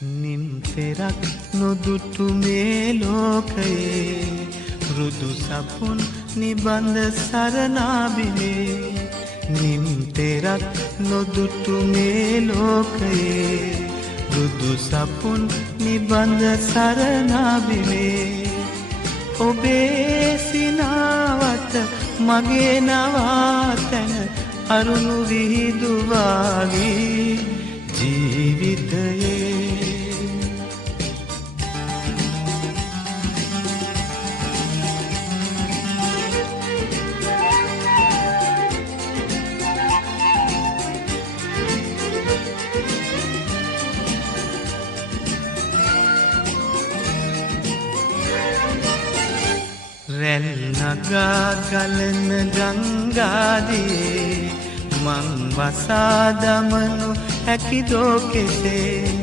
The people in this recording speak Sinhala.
නිම්තෙරක් නොදුටු මේ ලෝකයේ රුදු සපුන් නිබඳ සරණාබිලේ නිම්තෙරක් නොදුටු මේ ලෝකයේ රුදු සපුන් නිබඳ සරණාබිලේ ඔබේ සිනාවට මගේ නවාතැන අරුණු විහිදුවාගේ ජීවිතයේ රැල් නගා ගලන ගංගාදියේ මං වසා දමනු හැකිදෝ කෙසේ